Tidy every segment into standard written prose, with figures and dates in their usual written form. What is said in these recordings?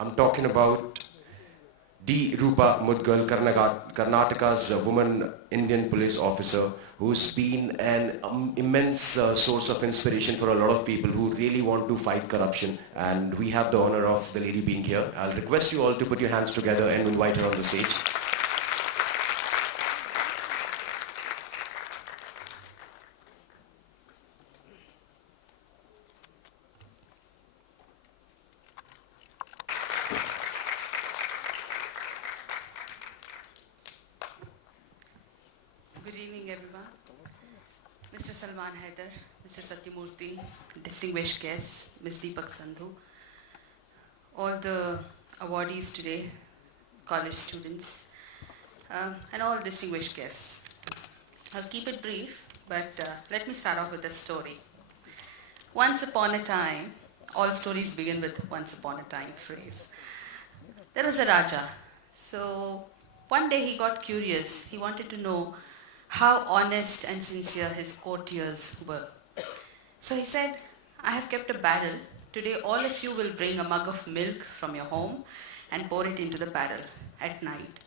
I'm talking about Roopa Moudgil, Karnataka's woman Indian police officer, who's been an immense source of inspiration for a lot of people who really want to fight corruption. And we have the honor of the lady being here. I'll request you all to put your hands together and invite her on the stage. Good evening, everyone. Mr. Salman Haider, Mr. Satyamurthy, distinguished guests, Ms. Deepak Sandhu, all the awardees today, college students, and all distinguished guests. I'll keep it brief, but let me start off with a story. Once upon a time, all stories begin with once upon a time phrase. There was a Raja. So one day he got curious. He wanted to know how honest and sincere his courtiers were. So he said, I have kept a barrel. Today all of you will bring a mug of milk from your home and pour it into the barrel at night.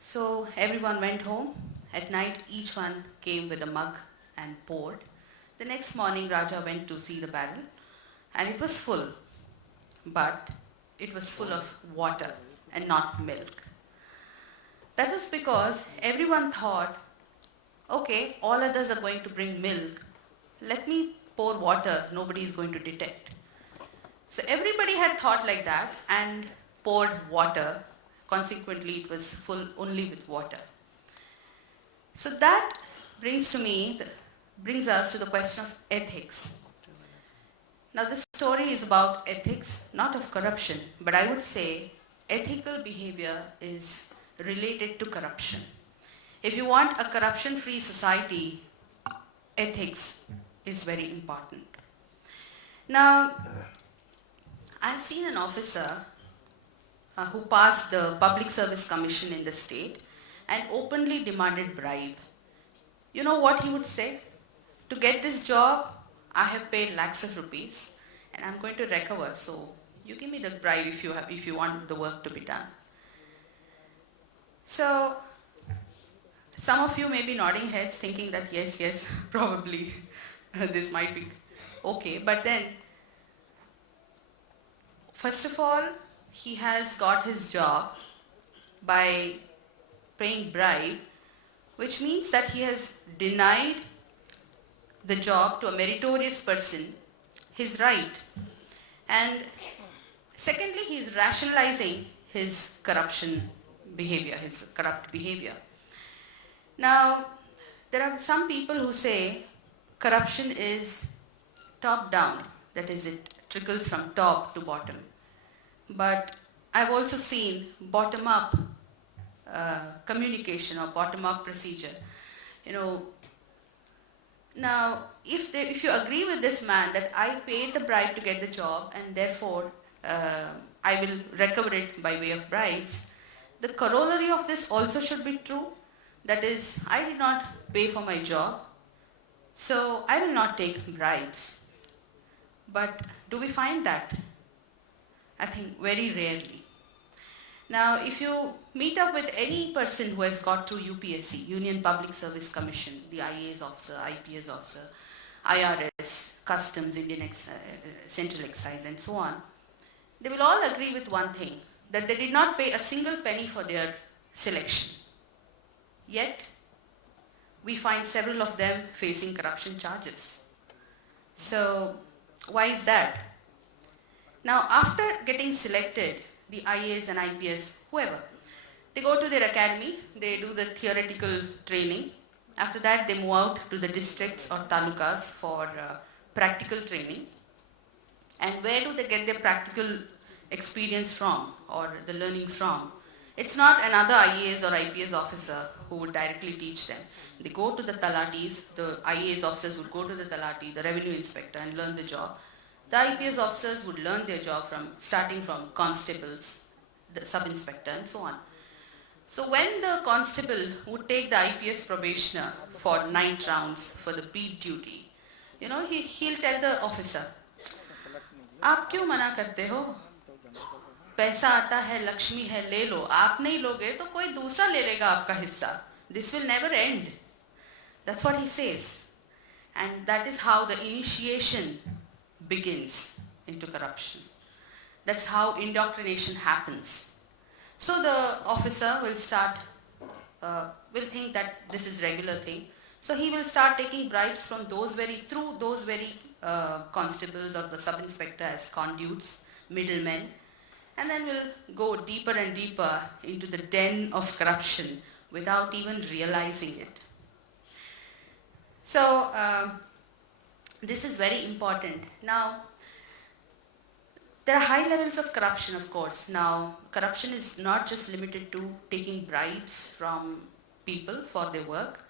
So everyone went home. At night each one came with a mug and poured. The next morning Raja went to see the barrel and it was full, but it was full of water and not milk. That was because everyone thought, okay, all others are going to bring milk. Let me pour water, nobody is going to detect. So everybody had thought like that and poured water. Consequently, it was full only with water. So that brings us to the question of ethics. Now this story is about ethics, not of corruption, but I would say ethical behavior is related to corruption. If you want a corruption-free society, ethics is very important. Now, I've seen an officer who passed the Public Service Commission in the state and openly demanded bribe. You know what he would say? To get this job, I have paid lakhs of rupees and I'm going to recover, so you give me the bribe if you want the work to be done. So, some of you may be nodding heads thinking that yes, probably this might be okay. But then, first of all, he has got his job by paying bribe, which means that he has denied the job to a meritorious person, his right. And secondly, he is rationalizing his corruption behavior, his corrupt behavior. Now, there are some people who say corruption is top down, that is, it trickles from top to bottom. But I've also seen bottom up communication or bottom up procedure. Now, if you agree with this man that I paid the bribe to get the job and therefore I will recover it by way of bribes, the corollary of this also should be true. That is, I did not pay for my job, so I will not take bribes. But do we find that? I think very rarely. Now, if you meet up with any person who has got through UPSC, Union Public Service Commission, the IAS officer, IPS officer, IRS, Customs, Indian Central Excise, and so on, they will all agree with one thing, that they did not pay a single penny for their selection. Yet, we find several of them facing corruption charges. So, why is that? Now, after getting selected, the IAs and IPS, whoever, they go to their academy, they do the theoretical training. After that, they move out to the districts or talukas for practical training. And where do they get their practical experience from or the learning from? It's not another IAS or IPS officer who would directly teach them. They go to the talatis, the IAS officers would go to the talati, the revenue inspector, and learn the job. The IPS officers would learn their job starting from constables, the sub-inspector, and so on. So when the constable would take the IPS probationer for night rounds for the beat duty, he'll tell the officer, "आप क्यों मना करते हो? पैसा आता है, लक्ष्मी है, ले लो, आप नहीं लोगे तो कोई दूसरा ले लेगा आपका हिस्सा. This will never end. That's what he says. And that is how the initiation begins into corruption. That's how indoctrination happens. So the officer will start, will think that this is regular thing. So he will start taking bribes from those very constables or the sub-inspector as conduits, middlemen, and then will go deeper and deeper into the den of corruption without even realizing it. So this is very important. Now, there are high levels of corruption, of course. Now, corruption is not just limited to taking bribes from people for their work.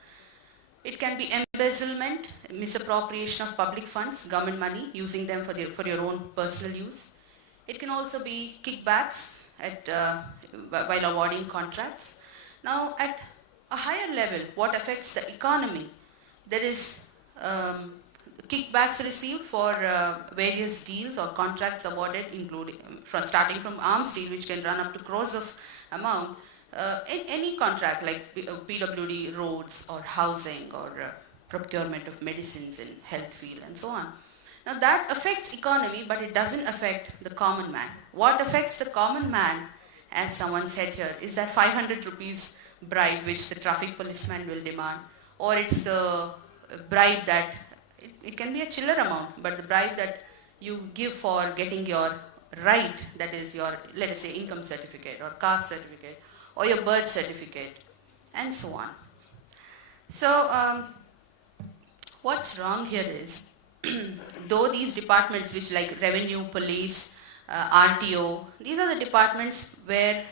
It can be embezzlement, misappropriation of public funds, government money, using them for your own personal use. It can also be kickbacks while awarding contracts. Now, at a higher level, what affects the economy? There is kickbacks received for various deals or contracts awarded, including starting from arms deal, which can run up to crores of amount. Any contract like PWD roads or housing or procurement of medicines in health field and so on. Now that affects economy, but it doesn't affect the common man. What affects the common man, as someone said here, is that 500 rupees bribe which the traffic policeman will demand, or it's the bribe that, it can be a chiller amount, but the bribe that you give for getting your right, that is your, let us say, income certificate or caste certificate or your birth certificate and so on. So what's wrong here is, though these departments which like revenue, police, RTO, these are the departments where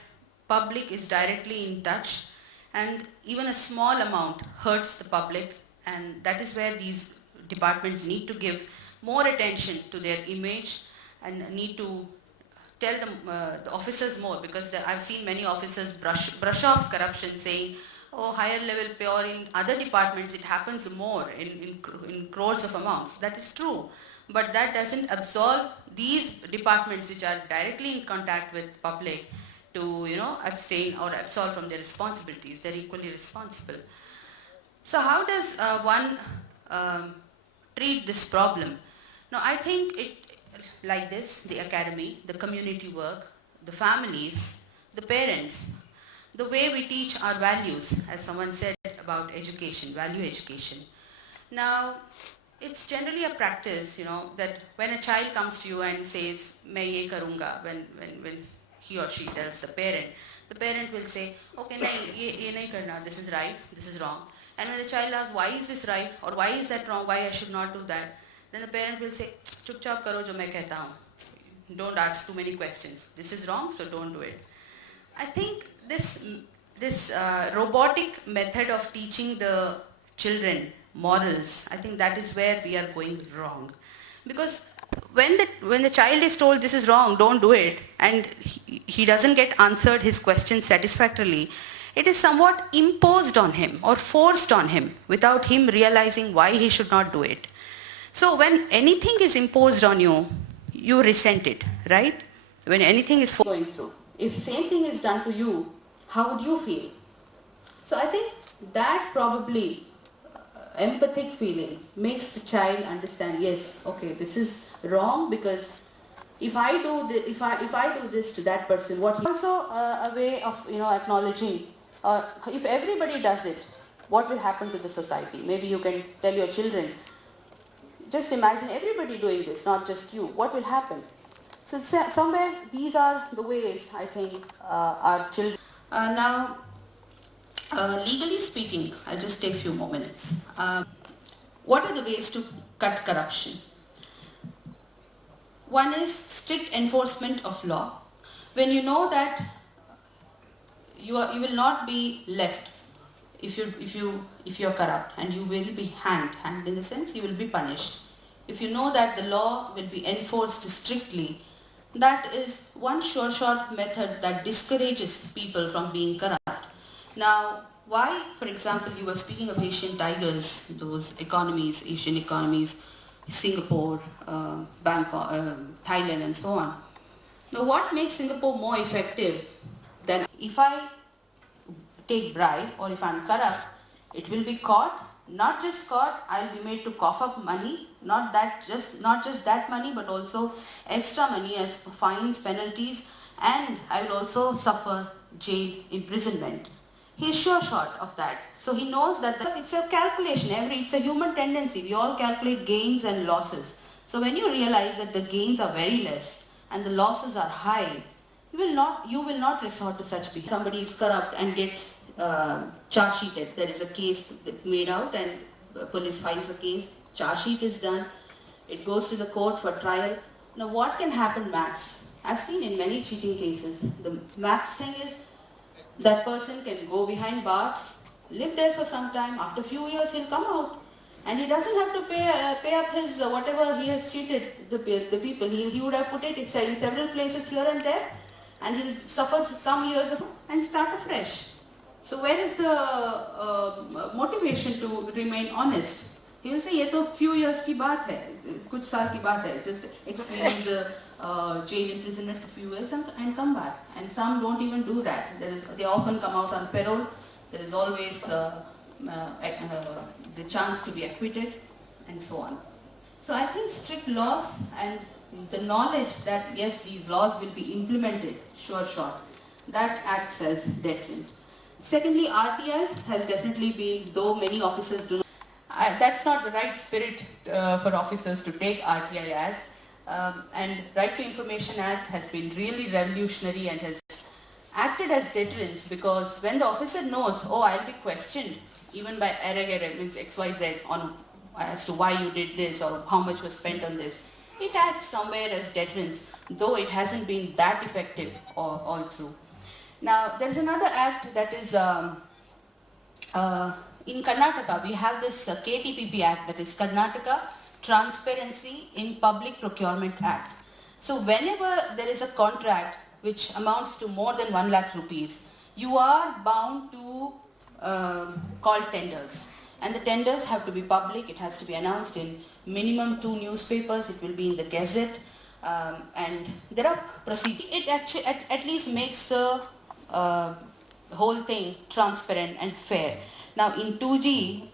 public is directly in touch, and even a small amount hurts the public, and that is where these departments need to give more attention to their image and need to tell them, the officers more, because I've seen many officers brush off corruption, saying, oh, higher level pure, in other departments it happens more in crores of amounts. That is true, but that doesn't absolve these departments which are directly in contact with public to abstain or absolve from their responsibilities. They're equally responsible. So how does one treat this problem? Now I think it like this: the academy, the community work, the families, the parents, the way we teach our values, as someone said about education, value education. Now, it's generally a practice, that when a child comes to you and says, "Main ye karunga," when he or she tells the parent will say, "Okay, nahi, ye nahi karna, this is right, this is wrong." And when the child asks, "Why is this right?" or "Why is that wrong? Why I should not do that?" then the parent will say, "Chup chap karo jo main kehta hu. Don't ask too many questions. This is wrong, so don't do it." I think this robotic method of teaching the children morals, I think that is where we are going wrong. Because when the child is told this is wrong, don't do it, and he doesn't get answered his questions satisfactorily, it is somewhat imposed on him or forced on him without him realizing why he should not do it. So when anything is imposed on you, you resent it, right? When anything is going through. If same thing is done to you, how would you feel? So I think that probably empathic feeling makes the child understand, yes, okay, this is wrong, because if I do this to that person, what he also a way of acknowledging, if everybody does it, what will happen to the society? Maybe you can tell your children, just imagine everybody doing this, not just you. What will happen? So somewhere these are the ways I think our children. Now, legally speaking, I'll just take a few more minutes. What are the ways to cut corruption? One is strict enforcement of law. When you know that you will not be left if you're corrupt, and you will be hanged in the sense you will be punished. If you know that the law will be enforced strictly, that is one short method that discourages people from being corrupt. Now, why, for example, you were speaking of Asian tigers, those economies, Asian economies, Singapore, Bangkok, Thailand and so on. Now, what makes Singapore more effective than if I take bribe or if I'm corrupt, it will be caught. Not just caught, I'll be made to cough up money. Not just that money, but also extra money as fines, penalties, and I will also suffer jail imprisonment. He's sure short of that. So he knows that it's a calculation. It's a human tendency. We all calculate gains and losses. So when you realize that the gains are very less and the losses are high, you will not resort to such behavior. Somebody is corrupt and gets charge sheeted. There is a case made out and police files a case. Charge sheet is done. It goes to the court for trial. Now what can happen max? I've seen in many cheating cases, the max thing is that person can go behind bars, live there for some time. After a few years he'll come out. And he doesn't have to pay up his whatever he has cheated the people. He would have put it in several places here and there, and he'll suffer some years and start afresh. So where is the motivation to remain honest? He will say, "ये तो few years की बात है, कुछ साल की बात है. Just experience the jail imprisonment for few years and come back." And some don't even do that. They often come out on parole. There is always the chance to be acquitted, and so on. So I think strict laws and the knowledge that yes, these laws will be implemented, sure, that acts as deterrent. Secondly, RTI has definitely been, though many officers do not, that's not the right spirit for officers to take RTI as. And Right to Information Act has been really revolutionary and has acted as deterrence, because when the officer knows, oh, I'll be questioned even by ACA, means XYZ, on as to why you did this or how much was spent on this, it acts somewhere as deterrence, though it hasn't been that effective all through. Now, there's another act that is in Karnataka. We have this KTPP Act, that is Karnataka Transparency in Public Procurement Act. So whenever there is a contract which amounts to more than 1 lakh rupees, you are bound to call tenders. And the tenders have to be public. It has to be announced in minimum 2 newspapers. It will be in the Gazette. And there are procedures. It actually at least makes the whole thing transparent and fair. Now in 2G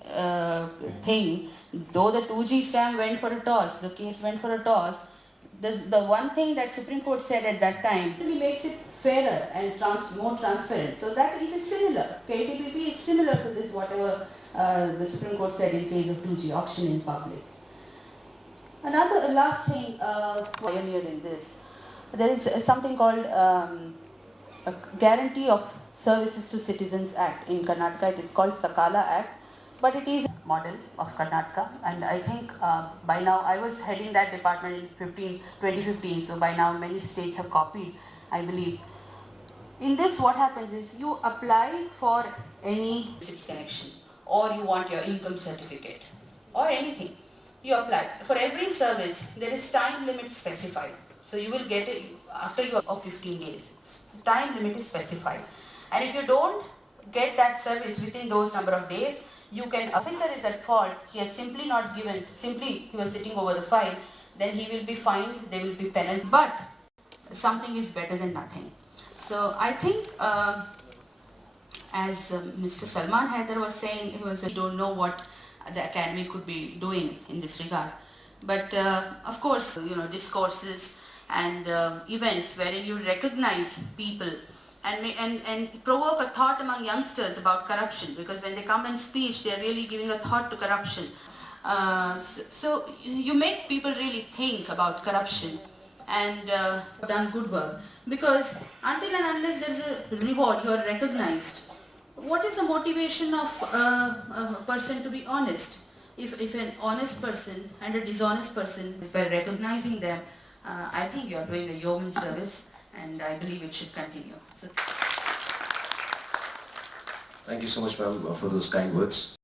thing, though the 2G scam went for a toss, the case went for a toss, the one thing that Supreme Court said at that time really makes it fairer and more transparent. So that it is similar. KTPP is similar to this, whatever the Supreme Court said in case of 2G, auction in public. Another last thing pioneered in this, there is something called a Guarantee of Services to Citizens Act in Karnataka. It is called Sakala Act, but it is a model of Karnataka, and I think by now, I was heading that department in 2015, so by now many states have copied, I believe. In this, what happens is you apply for any connection, or you want your income certificate, or anything. You apply. For every service, there is time limit specified. So you will get it after you of 15 days. Time limit is specified. And if you don't get that service within those number of days, you can, officer is at fault, he has simply not given, he was sitting over the file, then he will be fined, there will be penalty. But something is better than nothing. So I think, as Mr. Salman Haider was saying, we don't know what the academy could be doing in this regard. But of course, discourses and events wherein you recognize people and provoke a thought among youngsters about corruption, because when they come and speak, they are really giving a thought to corruption. So you make people really think about corruption and done good work, because until and unless there is a reward, you are recognized. What is the motivation of a person to be honest? If an honest person and a dishonest person, by recognizing them, I think you are doing a yeoman service, and I believe it should continue. So, Thank you so much, ma'am, for those kind words.